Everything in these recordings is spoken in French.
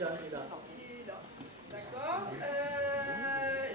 là. Il est là. D'accord.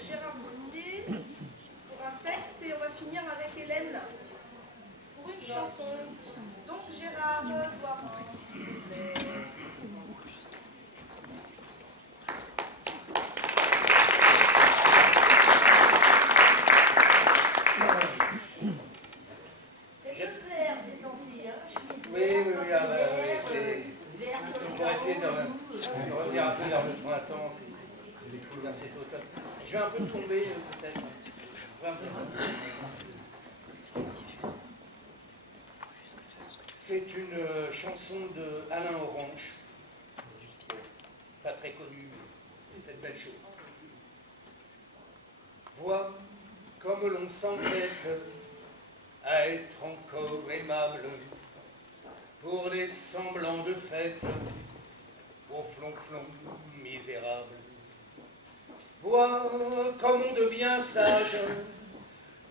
Gérard Gauthier pour un texte et on va finir avec Hélène pour une chanson. Donc Gérard doit pour essayer de revenir un peu vers le printemps, vers cet automne. Je vais un peu tomber, peut-être. C'est une chanson de Alain Orange, pas très connue, mais cette belle chose. Vois comme l'on s'entête à être encore aimable pour les semblants de fête au flonflon misérable. Vois comme on devient sage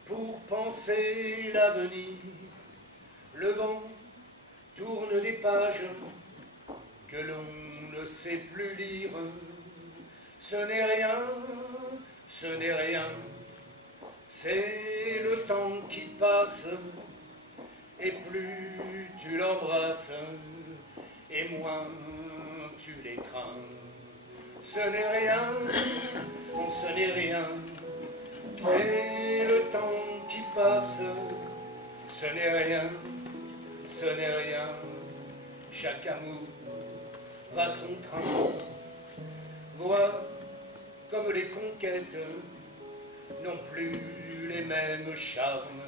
pour penser l'avenir. Le vent tourne des pages que l'on ne sait plus lire. Ce n'est rien, ce n'est rien, c'est le temps qui passe, et plus tu l'embrasses, et moins tu l'étreins. Ce n'est rien, non ce n'est rien, c'est le temps qui passe, ce n'est rien, ce n'est rien, chaque amour va son train. Vois comme les conquêtes n'ont plus les mêmes charmes.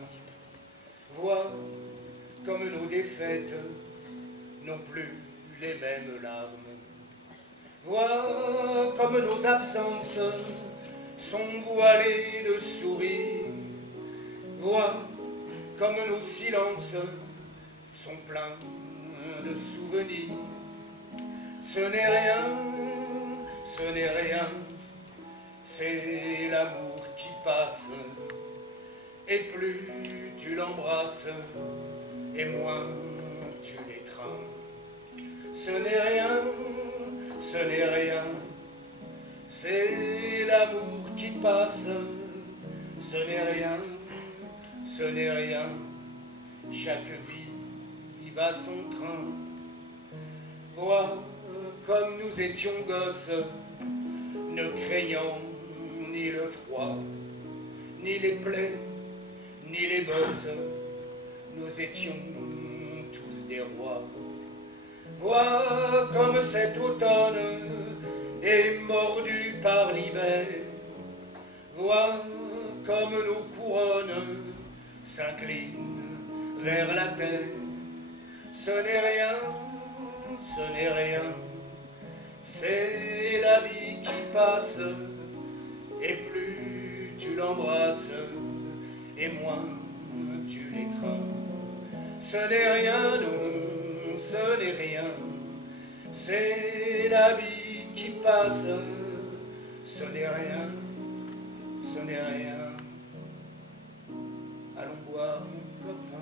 Vois comme nos défaites n'ont plus les mêmes larmes. Vois comme nos absences sont voilées de sourires. Vois comme nos silences sont pleins de souvenirs. Ce n'est rien, ce n'est rien, c'est l'amour qui passe, et plus tu l'embrasses, et moins tu l'étreins. Ce n'est rien, ce n'est rien, c'est l'amour qui passe, ce n'est rien, ce n'est rien, chaque vie va son train. Vois comme nous étions gosses, ne craignant ni le froid, ni les plaies, ni les bosses, nous étions tous des rois. Vois comme cet automne est mordu par l'hiver. Vois comme nos couronnes s'inclinent vers la terre. Ce n'est rien, ce n'est rien, c'est la vie qui passe, et plus tu l'embrasses, et moins tu l'étreins. Ce n'est rien, non, ce n'est rien, c'est la vie qui passe, ce n'est rien, ce n'est rien. Allons boire, mon copain.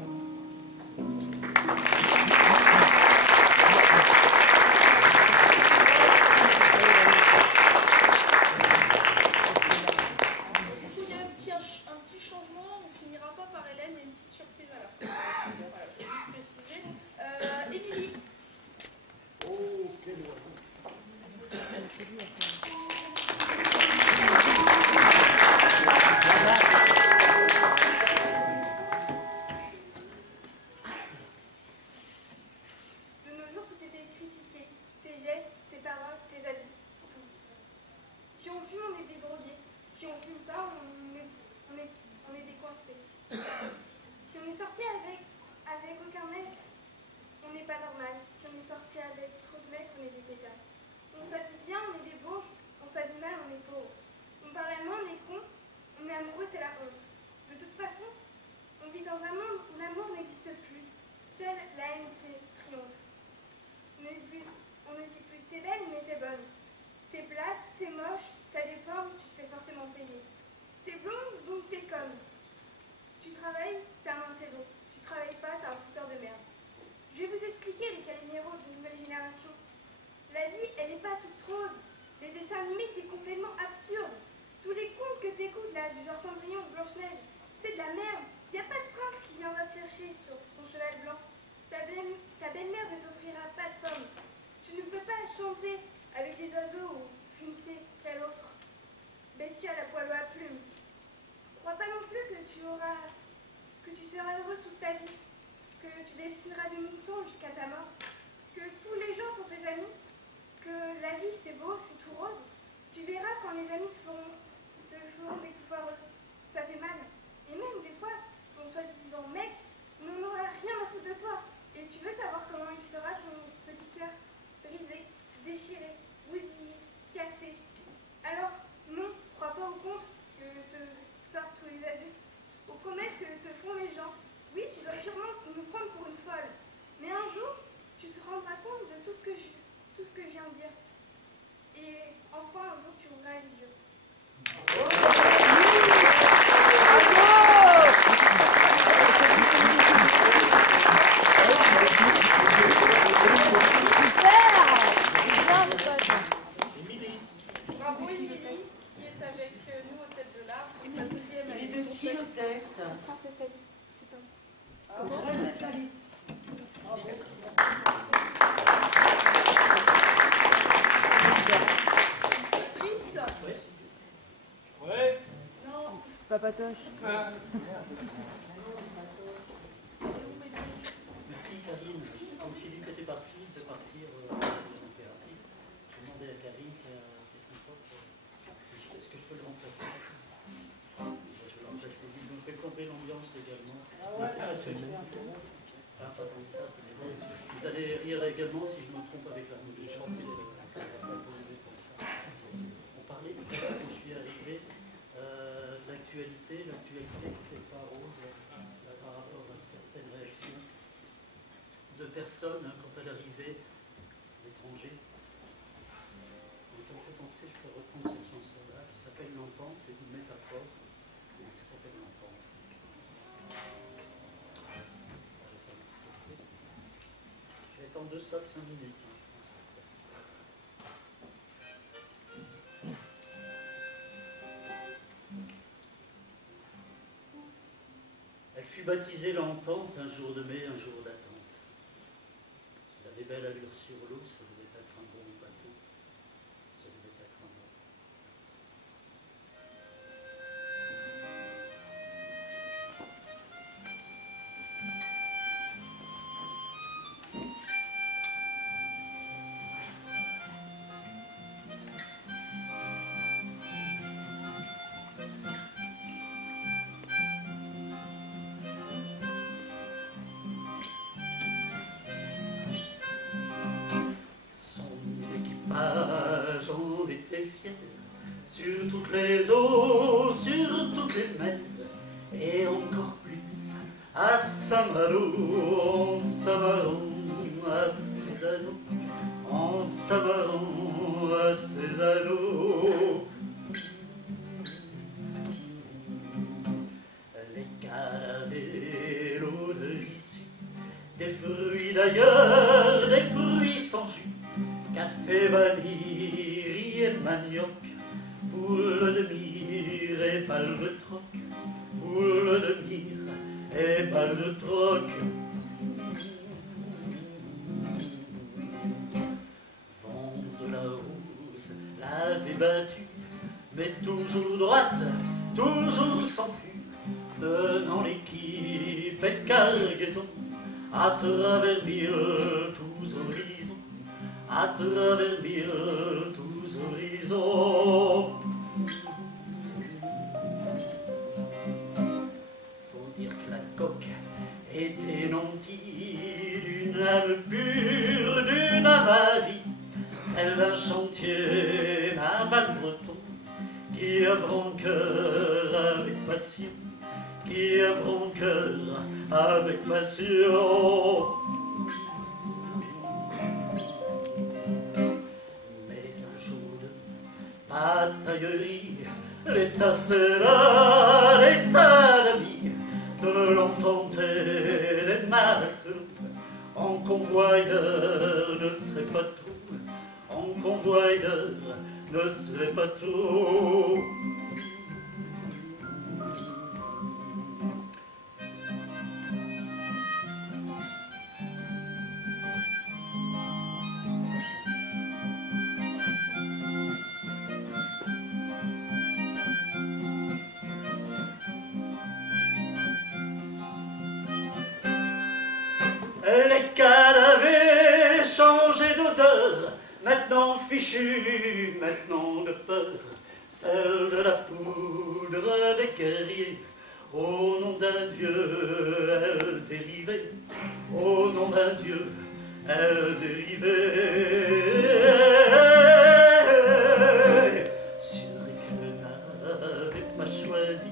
Je vais vous expliquer les caliméros d'une nouvelle génération. La vie elle n'est pas toute rose. Les dessins animés, c'est complètement absurde. Tous les contes que t'écoutes là, du genre Cendrillon ou Blanche-Neige, c'est de la merde. Y a pas de prince qui viendra te chercher sur son cheval blanc. Ta belle-mère ne t'offrira pas de pommes. Tu ne peux pas chanter avec les oiseaux ou je ne sais quel autre bestiole à poil à plumes. Crois pas non plus que tu seras heureuse toute ta vie, que tu dessineras des moutons jusqu'à ta mort, que tous les gens sont tes amis, que la vie c'est beau, c'est tout rose. Tu verras quand les amis te feront des coups foireux. Ça fait mal. Et même des fois, ton soi-disant mec n'en aura rien à foutre de toi. Et tu veux savoir comment il sera ton petit cœur brisé, déchiré, bousillé, cassé. Alors, non, crois pas aux contes que te sortent tous les adultes, aux promesses que te font les gens. Oui, tu dois sûrement nous prendre pour une folle. Mais un jour, tu te rendras compte de tout ce que je viens de dire. Et enfin, un jour, tu ouvriras les yeux. Bravo Émilie, qui est avec nous au tête de l'arbre pour sa deuxième année. Il est de qui le texte? Princesse Alice, c'est pas moi. Ah bon? Princesse Alice. Patrice? Ouais. Non. Papatoche. Merci Karine. Comme Philippe était parti, de partir de l'impératif, j'ai demandé à Karine qu'est-ce qu'il faut. Est-ce que je peux le remplacer? Je vais le remplacer. Donc je vais compter l'ambiance également. Ah, pardon, ça c'est des bons. Vous allez rire également si je me trompe avec la musique. On parlait tout à l'heure quand je suis arrivé l'actualité qui n'était pas rose par rapport à certaines réactions de personnes quand à l'arrivée d'étrangers. Ça me fait penser, je peux reprendre cette chanson-là qui s'appelle L'Entente, c'est une métaphore. Ça s'appelle L'Entente. Je vais être en deçà de 5 minutes. Elle fut baptisée l'Entente, un jour de mai, un jour d'attente. Elle avait belle allure sur l'eau, ça devait être un bon bateau. Ça devait être un bon. J'en étais fier, sur toutes les eaux, sur toutes les mers, et encore plus à Saint-Malo, en s'amarrant à ses anneaux, en s'amarrant à ses anneaux. Les calavés, l'eau de l'issue, des fruits d'ailleurs, des fruits sans jus, café, vanille, riz et manioc, boule de myrrhe et balle de troc, boule de myrrhe et balle de troc. Vent de la rose, l'avait battue, mais toujours droite, toujours sans fût, menant l'équipe et cargaison, à travers mille tous horizons, à travers mille tous horizons. Faut dire que la coque était nantie d'une âme pure, d'une âme à vie, celle d'un chantier naval breton, qui œuvre en cœur avec passion, qui œuvre en cœur avec passion. Bataillerie, l'état c'est là, l'état d'ami, de l'entente et les matelots, en convoyeur ne serait pas tout, en convoyeur ne sait pas tout. Les cannes avaient changé d'odeur, maintenant fichues, maintenant de peur, celle de la poudre des guerriers. Au nom d'un Dieu, elle dérivait, au nom d'un Dieu, elle dérivait. Sûr que n'avait pas choisi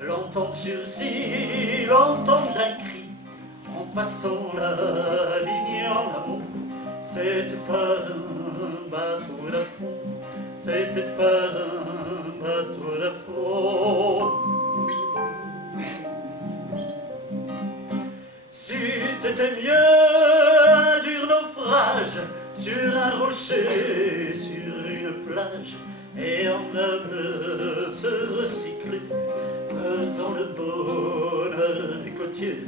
l'entente sursis, l'entente d'un cri. En passant la ligne en amont, c'était pas un bateau d'affront, c'était pas un bateau d'affront. C'eût été mieux un dur naufrage sur un rocher, sur une plage, et en meuble se recycler, faisant le bonheur des côtiers.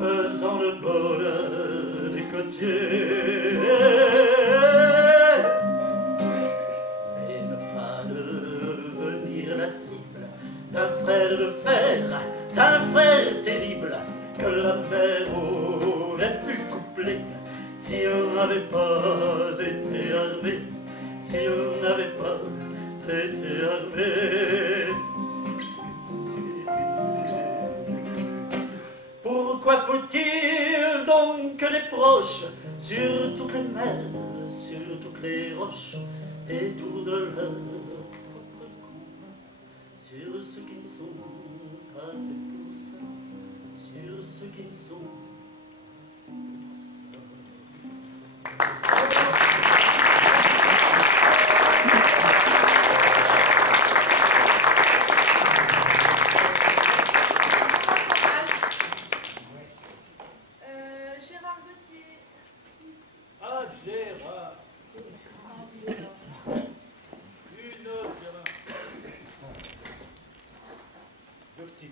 Faisant le bonheur des côtiers. Mais ne pas devenir la cible d'un frère de fer, d'un frère terrible, que la mer aurait pu coupler s'il n'avait pas été armé, s'il n'avait pas été armé. Pourquoi faut-il donc que les proches, sur toutes les mers, sur toutes les roches, détournent leur propre coup, sur ceux qui ne sont pas faits pour ça, sur ceux qui ne sont pas faits pour ça.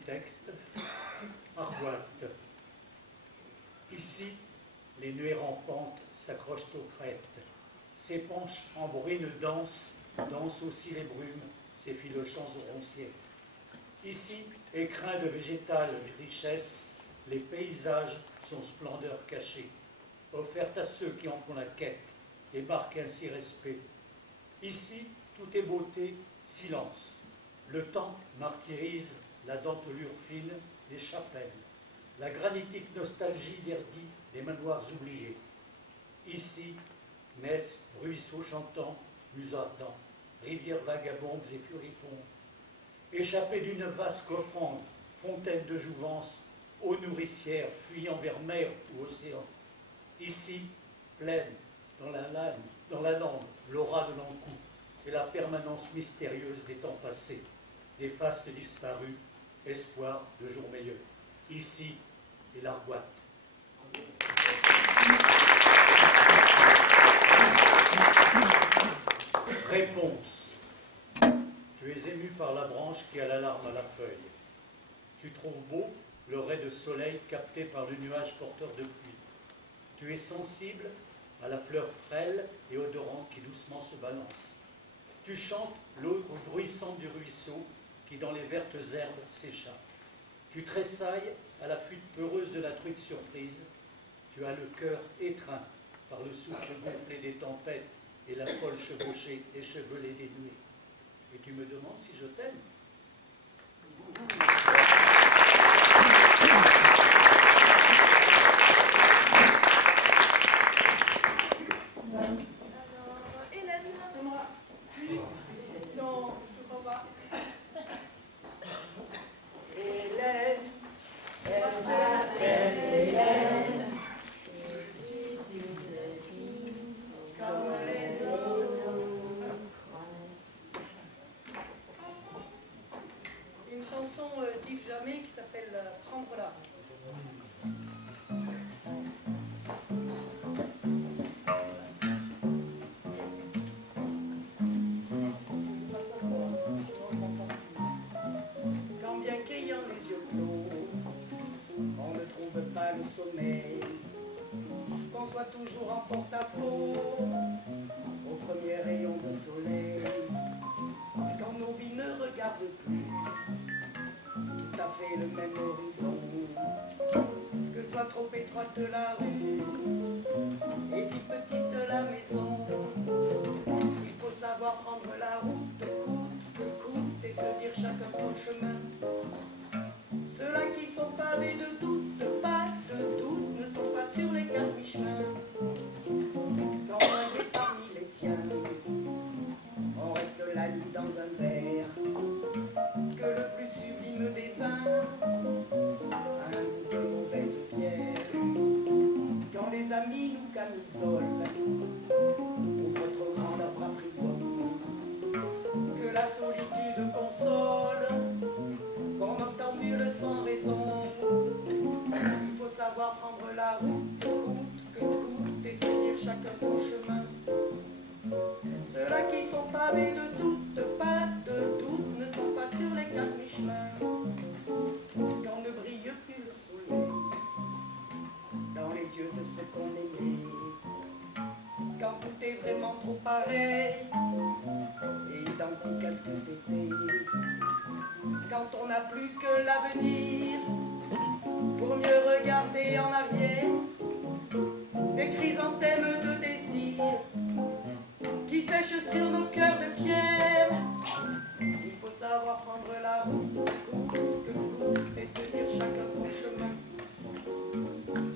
Texte, Argoate. Ici, les nuées rampantes s'accrochent aux crêtes, s'épanchent en bruine dense, dansent aussi les brumes, s'effilochant aux roncières. Ici, écrins de végétales richesses, les paysages sont splendeur cachée, offerte à ceux qui en font la quête, et marquent ainsi respect. Ici, tout est beauté, silence. Le temps martyrise la dentelure fine des chapelles, la granitique nostalgie verdie des manoirs oubliés. Ici naissent ruisseaux chantants, musardants, rivières vagabondes et furipondes. Échappés d'une vaste offrande, fontaine de jouvence, eau nourricière fuyant vers mer ou océan. Ici, pleine, dans la lande, l'aura de l'encou et la permanence mystérieuse des temps passés, des fastes disparus, espoir de jours meilleurs. Ici est l'Argoate. Réponse. Tu es ému par la branche qui a l'alarme à la feuille. Tu trouves beau le ray de soleil capté par le nuage porteur de pluie. Tu es sensible à la fleur frêle et odorante qui doucement se balance. Tu chantes l'eau bruissante du ruisseau qui dans les vertes herbes s'échappe. Tu tressailles à la fuite peureuse de la truite surprise. Tu as le cœur étreint par le souffle gonflé des tempêtes et la folle chevauchée échevelée des nuées. Et tu me demandes si je t'aime. d'Yves Jamais qui s'appelle Prendre la route. toujours en porte-à-faux au premier rayon de soleil. Quand nos vies ne regardent plus tout à fait le même horizon, que soit trop étroite la rue et si petite la maison, il faut savoir prendre la route, coûte que coûte, et se dire chacun son chemin. Ceux-là qui sont pavés de doute, pas de doute, ne sont pas sur les quatre mi-chemins. Quand on est parmi les siens, on reste la nuit dans un verre, que le plus sublime des vins a un goût de mauvaise pierre. Quand les amis nous camisolent, ou votre grand leur bras prisonne, que la solitude console, qu'on obtambule sans raison. Il faut savoir prendre la route, coûte que coûte, et seguir chacun son chemin. Ceux-là qui sont pavés de doute, pas de doute, ne sont pas sur les quatre mi-chemins. Quand ne brille plus le soleil dans les yeux de ceux qu'on aimait, quand tout est vraiment trop pareil et identique à ce que c'était, quand on n'a plus que l'avenir pour mieux regarder en arrière, des chrysanthèmes de désir qui sèchent sur nos cœurs de pierre. Il faut savoir prendre la route, coûte que coûte, et se dire chacun son chemin.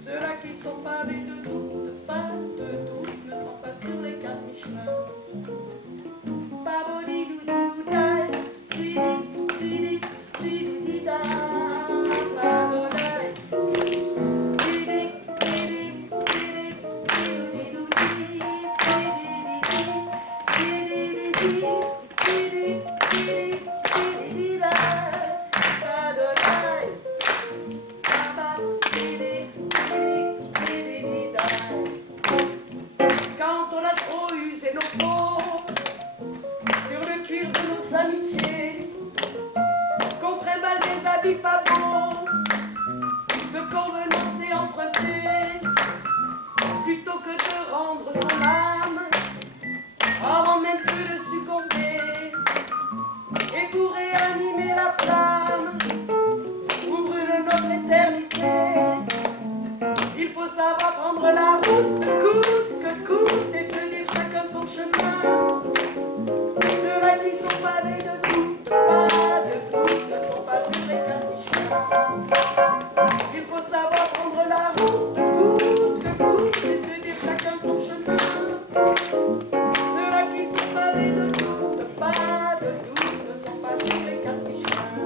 Ceux-là qui sont pavés de doute, pas de doute, ne sont pas sur les quatre mi-chemins. Quand on a trop usé nos peaux sur le cuir de nos amitiés, qu'on trimballe des habits pas beaux, de convenance et empruntés, plutôt que de rendre son âme avant même que de succomber, et pour réanimer la flamme où brûle notre éternité, il faut savoir prendre la route, coûte que coûte, et se dire chacun son chemin. Ceux-là qui sont pavés de doute, pas de doute, ne sont pas sur les quatre mi-chemins. Il faut savoir prendre la route, coûte que coûte, et se dire chacun son chemin. Ceux-là qui sont pavés de doute, pas de doute, ne sont pas sur les quatre mi-chemins.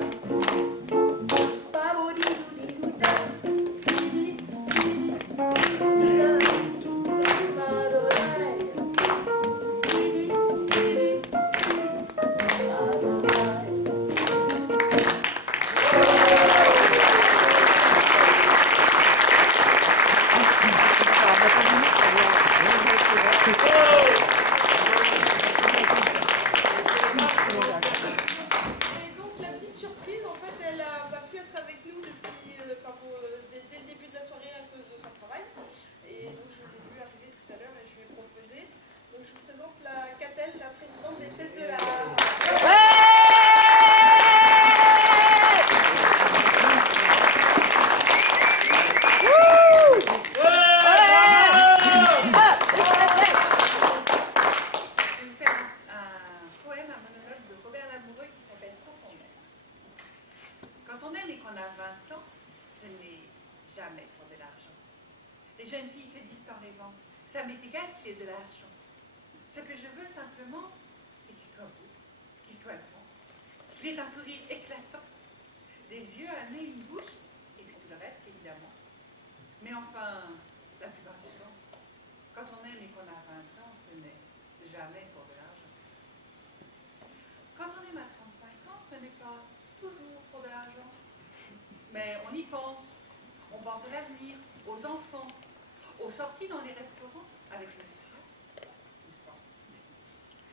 Sorties dans les restaurants avec monsieur ou sans.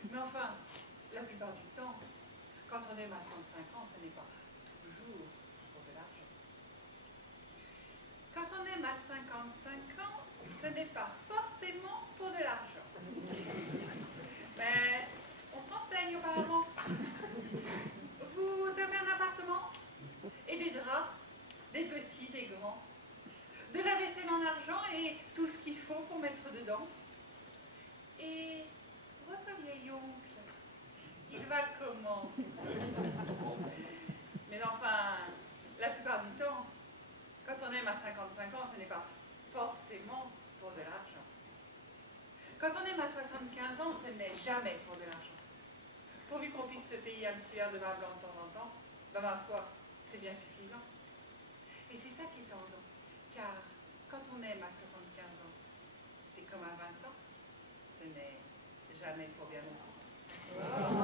Mais enfin, la plupart du temps, quand on aime à 35 ans, ce n'est pas toujours pour de l'argent. Quand on aime à 55 ans, ce n'est pas forcément forcément pour de l'argent. Mais on se renseigne auparavant. Vous avez un appartement et des draps, des petits, des grands, de la vaisselle en argent et tout ce qu'il faut pour mettre dedans. Et votre vieil oncle, il va comment? Mais enfin, la plupart du temps, quand on aime à 55 ans, ce n'est pas forcément pour de l'argent. Quand on aime à 75 ans, ce n'est jamais pour de l'argent. Pourvu qu'on puisse se payer un petit verre de vin blanc de temps en temps, ben ma foi, c'est bien suffisant. Et c'est ça qui est tendant, car quand on aime à 75 ans, c'est comme à 20 ans, ce n'est jamais pour bien longtemps.